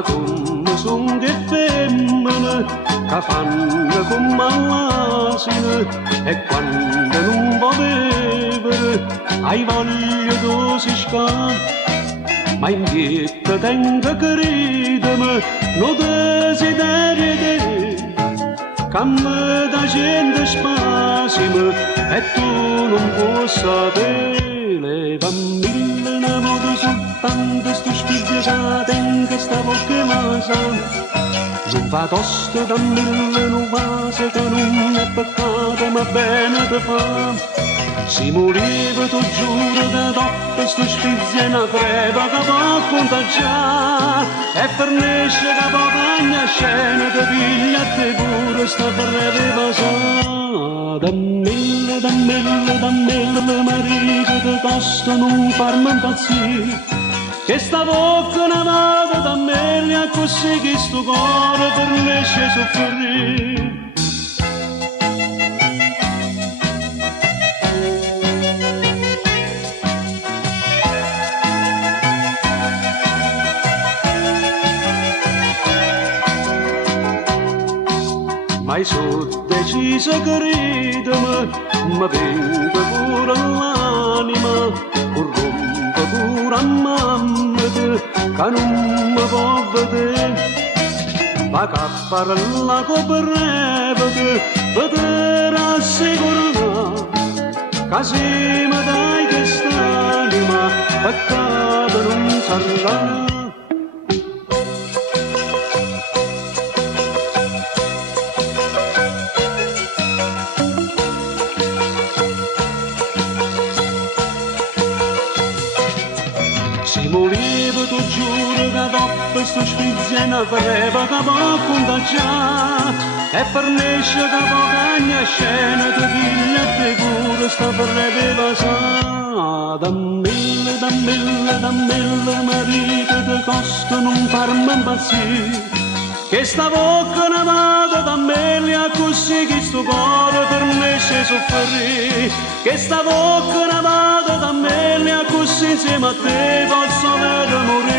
ma come son che femmine che fanno come all'asino e quando non può bere hai voglia di si scappa ma in dietro tengo credimi non desideri te che mi da gente spasima e tu non puoi sapere bambine ne modo soltanto sto spizzicato in questa bocca masa non fa tosto da mille nuance che non è peccato ma bene te fa si moriva tu giuro che dopo sto spizia una creva che può contagiare e fornisce che può cagna scena che piglia te pure sta breve vasà da mille marito che costa non farmi impazzire che sta bocca una vada da me così che sto cuore per me c'è soffrire mai sono deciso che ridere ma vengo pure all'anima rompo pure a mamma che non mi può vedere ma che fare la copreva che vedere assicurare che se mi dai quest'anima peccato non sarà si moriva tu giuro che dopo sto spizia una creva che può contagiare e fornisce che può cagna scena che piglia te pure sta breve vasà da mille marito che costa non farmi impazzire che sta bocca una vada da me così che sto cuore per me c'è soffrire che sta bocca una vada da me così insieme a te posso vedere morire